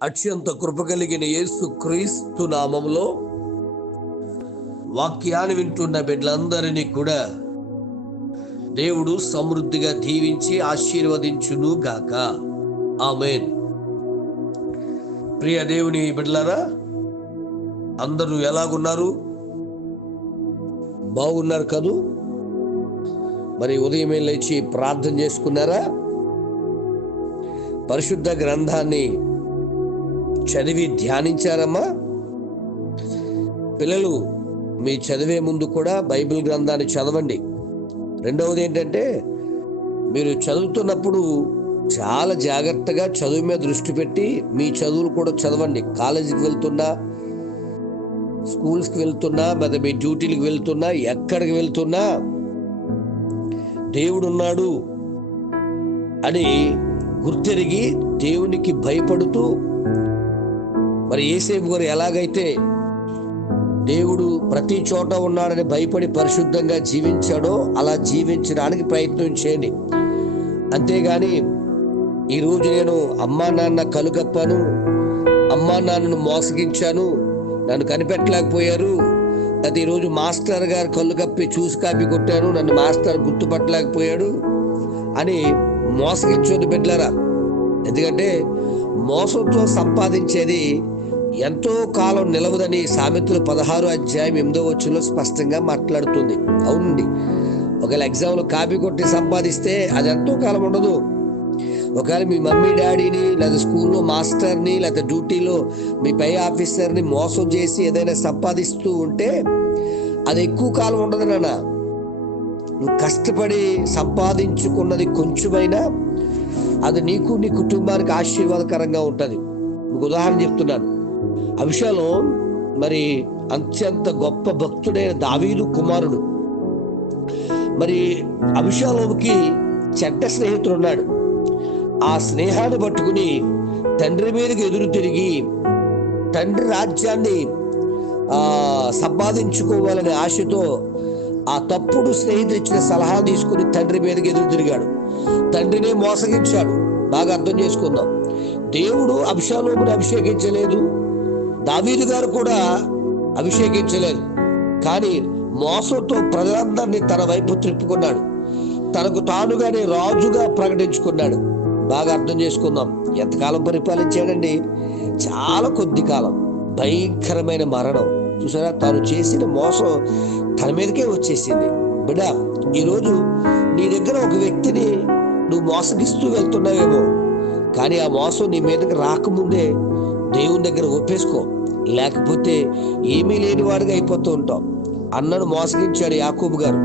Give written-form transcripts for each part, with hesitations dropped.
అత్యంత కృప కలిగిన యేసు క్రీస్తు నామములో వాక్యాన్ని వింటున్న బిడ్డలందరినీ కూడా దేవుడు సమృద్ధిగా దీవించి ఆశీర్వదించును గాక. ఆమేన్. ప్రియ దేవుని బిడ్డలారా, అందరూ ఎలాగున్నారు? బాగున్నారు కదూ? మరి ఉదయమే లేచి ప్రార్థన చేసుకున్నారా? పరిశుద్ధ గ్రంథాన్ని చదివి ధ్యానించారమ్మా? పిల్లలు, మీ చదివే ముందు కూడా బైబిల్ గ్రంథాన్ని చదవండి. రెండవది ఏంటంటే, మీరు చదువుతున్నప్పుడు చాలా జాగ్రత్తగా చదువు మీద దృష్టి పెట్టి మీ చదువులు కూడా చదవండి. కాలేజీకి వెళ్తున్నా, స్కూల్స్కి వెళ్తున్నా, మరి మీ డ్యూటీలకు వెళ్తున్నా, ఎక్కడికి వెళ్తున్నా దేవుడున్నాడు అని గుర్తెరిగి దేవునికి భయపడుతూ, మరి యేసేపు గారు ఎలాగైతే దేవుడు ప్రతి చోట ఉన్నాడని భయపడి పరిశుద్ధంగా జీవించాడో అలా జీవించడానికి ప్రయత్నం చేయండి. అంతేగాని ఈరోజు నేను అమ్మా నాన్న కలుగప్పాను, అమ్మా నాన్నను మోసగించాను, నన్ను కనిపెట్టలేకపోయారు, అది ఈరోజు మాస్టర్ గారు కళ్ళు కప్పి చూసి కాపీ కొట్టాను, నన్ను మాస్టర్ గుర్తుపట్టలేకపోయాడు అని మోసగించొద్దు బిడ్డలారా. ఎందుకంటే మోసంతో సంపాదించేది ఎంతో కాలం నిలవదని సామెతలు 16:8 స్పష్టంగా మాట్లాడుతుంది. అవునండి, ఒకవేళ ఎగ్జామ్లో కాపీ కొట్టి సంపాదిస్తే అది ఎంతో కాలం ఉండదు. ఒకవేళ మీ మమ్మీ డాడీని, లేదా స్కూల్లో మాస్టర్ని, లేదా డ్యూటీలో మీ పై ఆఫీసర్ని మోసం చేసి ఏదైనా సంపాదిస్తూ ఉంటే అది ఎక్కువ కాలం ఉండదు నాన్న. నువ్వు కష్టపడి సంపాదించుకున్నది కొంచెమైనా అది నీకు, నీ కుటుంబానికి ఆశీర్వాదకరంగా ఉంటుంది. మీకు ఉదాహరణ చెప్తున్నాను. అబీషాలోం మరి అత్యంత గొప్ప భక్తుడైన దావీదు కుమారుడు. మరి అబీషాలోంకి చెడ్డ స్నేహితుడు ఉన్నాడు. ఆ స్నేహాన్ని పట్టుకుని తండ్రి మీదకి ఎదురు తిరిగి తండ్రి రాజ్యాన్ని సంపాదించుకోవాలనే ఆశతో ఆ తప్పుడు స్నేహితుడు ఇచ్చిన సలహా తీసుకుని తండ్రి మీదకి ఎదురు తిరిగాడు. తండ్రినే మోసగించాడు. బాగా అర్థం చేసుకుందాం. దేవుడు అబీషాలోముని అభిషేకించలేదు, దావీదు గారు కూడా అభిషేకించలేదు. కానీ మోసంతో ప్రజలందరినీ తన వైపు త్రిప్పుకున్నాడు. తనకు తానుగానే రాజుగా ప్రకటించుకున్నాడు. బాగా అర్థం చేసుకుందాం. ఎంతకాలం పరిపాలించాడండి? చాలా కొద్ది కాలం. భయంకరమైన మరణం. చూసారా, తాను చేసిన మోసం తన మీదకే వచ్చేసింది. బిడ్డ, ఈరోజు నీ దగ్గర ఒక వ్యక్తిని నువ్వు మోసగిస్తూ వెళ్తున్నావేమో, కానీ ఆ మోసం నీ మీదకి రాకముందే దేవుని దగ్గర ఒప్పేసుకో. లేకపోతే ఏమీ లేని వాడిగా అయిపోతూ ఉంటాం. అన్నను మోసగించాడు యాకోబు గారు,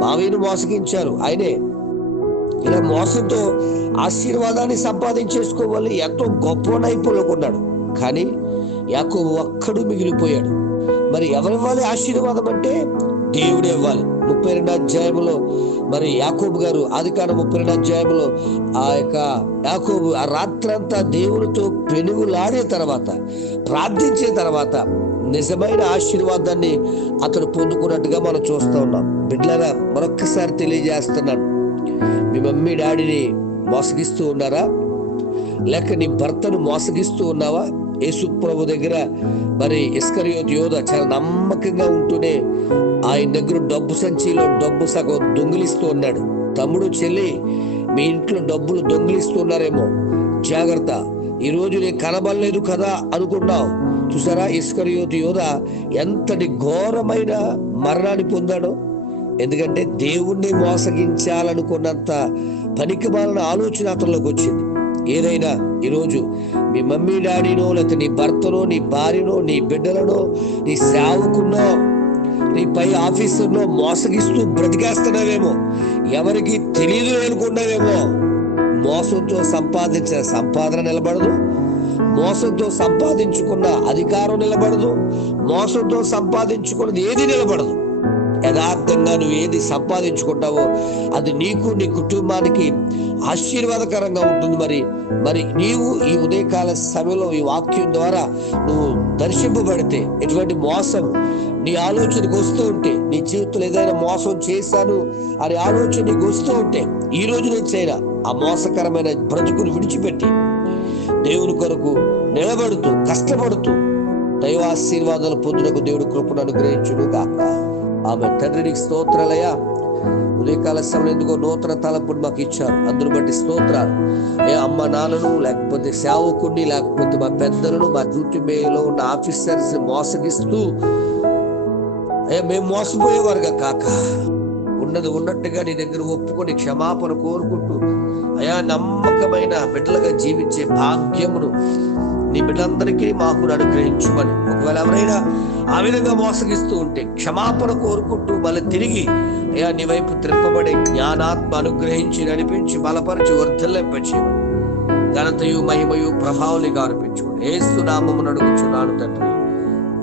మావయ్యను మోసగించారు ఆయనే. ఇలా మోసంతో ఆశీర్వాదాన్ని సంపాదించేసుకోవాలి ఎంతో గొప్ప నైపుణ్యుకున్నాడు. కానీ యాకోబు ఒక్కడు మిగిలిపోయాడు. మరి ఎవరివ్వాలి ఆశీర్వాదం అంటే? దేవుడే ఇవ్వాలి. 32 మరి యాకోబు గారు ఆదికాండం 32 ఆ యొక్క యాకోబు ఆ రాత్రంతా దేవునితో పెనుగులాడే తర్వాత, ప్రార్థించే తర్వాత నిజమైన ఆశీర్వాదాన్ని అతడు పొందుకున్నట్టుగా మనం చూస్తూ ఉన్నాం. బిడ్డలారా, మరొక్కసారి తెలియజేస్తున్నాను, మీ మమ్మీ డాడీని మోసగిస్తూ ఉన్నారా? లేక నీ భర్తను మోసగిస్తూ ఉన్నావా? యేసు ప్రభు దగ్గర మరి ఇస్కరియోతు యోధ చాలా నమ్మకంగా ఉంటూనే ఆయన దగ్గర డబ్బు సంచిలో డబ్బు సగం దొంగిలిస్తూ ఉన్నాడు. తమ్ముడు, చెల్లి, మీ ఇంట్లో డబ్బులు దొంగిలిస్తున్నారేమో, జాగ్రత్త. ఈరోజు నేను కనబడలేదు కదా అనుకున్నావు. చూసారా, ఇస్కరియోతు యోధ ఎంతటి ఘోరమైన మరణాన్ని పొందాడో. ఎందుకంటే దేవుణ్ణి మోసగించాలనుకున్నంత పనికిమాలిన ఆలోచన అతనిలోకి వచ్చింది. ఏదైనా ఈరోజు మీ మమ్మీ డాడీనో, లేకపోతే నీ భర్తనో, నీ భార్యనో, నీ బిడ్డలనో, నీ సేవకున్నో, నీ పై ఆఫీసర్నో మోసగిస్తూ బ్రతికేస్తున్నావేమో, ఎవరికి తెలియదు అనుకున్నావేమో. మోసంతో సంపాదించిన సంపాదన నిలబడదు, మోసంతో సంపాదించుకున్న అధికారం నిలబడదు, మోసంతో సంపాదించుకున్నది ఏది నిలబడదు. యథార్థంగా నువ్వు ఏది సంపాదించుకుంటావో అది నీకు, నీ కుటుంబానికి ఆశీర్వాదకరంగా ఉంటుంది. మరి నీవు ఈ ఉదయకాల సమయంలో ఈ వాక్యం ద్వారా నువ్వు దర్శింపబడితే, ఎటువంటి మోసం నీ ఆలోచనకు వస్తూ ఉంటే, నీ జీవితంలో ఏదైనా మోసం చేశాను అనే ఆలోచన నీకు వస్తూ ఉంటే, ఈ రోజు నుంచి అయినా ఆ మోసకరమైన బ్రతుకును విడిచిపెట్టి దేవుని కొరకు నిలబడుతూ కష్టపడుతూ దైవాశీర్వాదాలు పొందుటకు దేవుడు కృపను అనుగ్రహించును గాక. ఆమె. తండ్రి నీకు స్తోత్రాలయ్యా. ఉదయకాల సమయంలో ఎందుకో నూతన తలపుడు మాకు ఇచ్చారు, అందును బట్టి స్తోత్రాలు. అమ్మ నాన్నను, లేకపోతే సేవకుడిని, లేకపోతే మా పెద్దలను, మా డ్యూటీ మేలో ఉన్న ఆఫీసర్స్ మోసగిస్తూ మేము మోసపోయేవారుగా కాక, ఉన్నది ఉన్నట్టుగా నీ దగ్గర ఒప్పుకొని క్షమాపణ కోరుకుంటూ నమ్మకమైన బిడ్డలుగా జీవించే భాగ్యమును నీ బిడ్డలందరికీ మాకు అనుగ్రహించుమని. ఒకవేళ ఎవరైనా ఆ విధంగా మోసగిస్తూ ఉంటే క్షమాపణ కోరుకుంటూ మళ్ళీ తిరిగి నీ వైపు త్రిప్పబడే జ్ఞానాత్మ అనుగ్రహించి నడిపించి బలపరిచి వర్ధిల్లింపచేయమని. ఘనతయు మహిమయు ప్రభావాలుగా అర్పించుకోండి. యేసు నామమున అడుగుచున్నాను తండ్రి,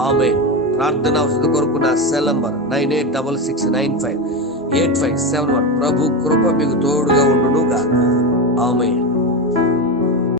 ఆమేన్. ప్రార్థన కొరకు నా సెల్ నంబర్ 9866958571. ప్రభు కృప మీకు తోడుగా ఉండును గాక. ఆమేన్.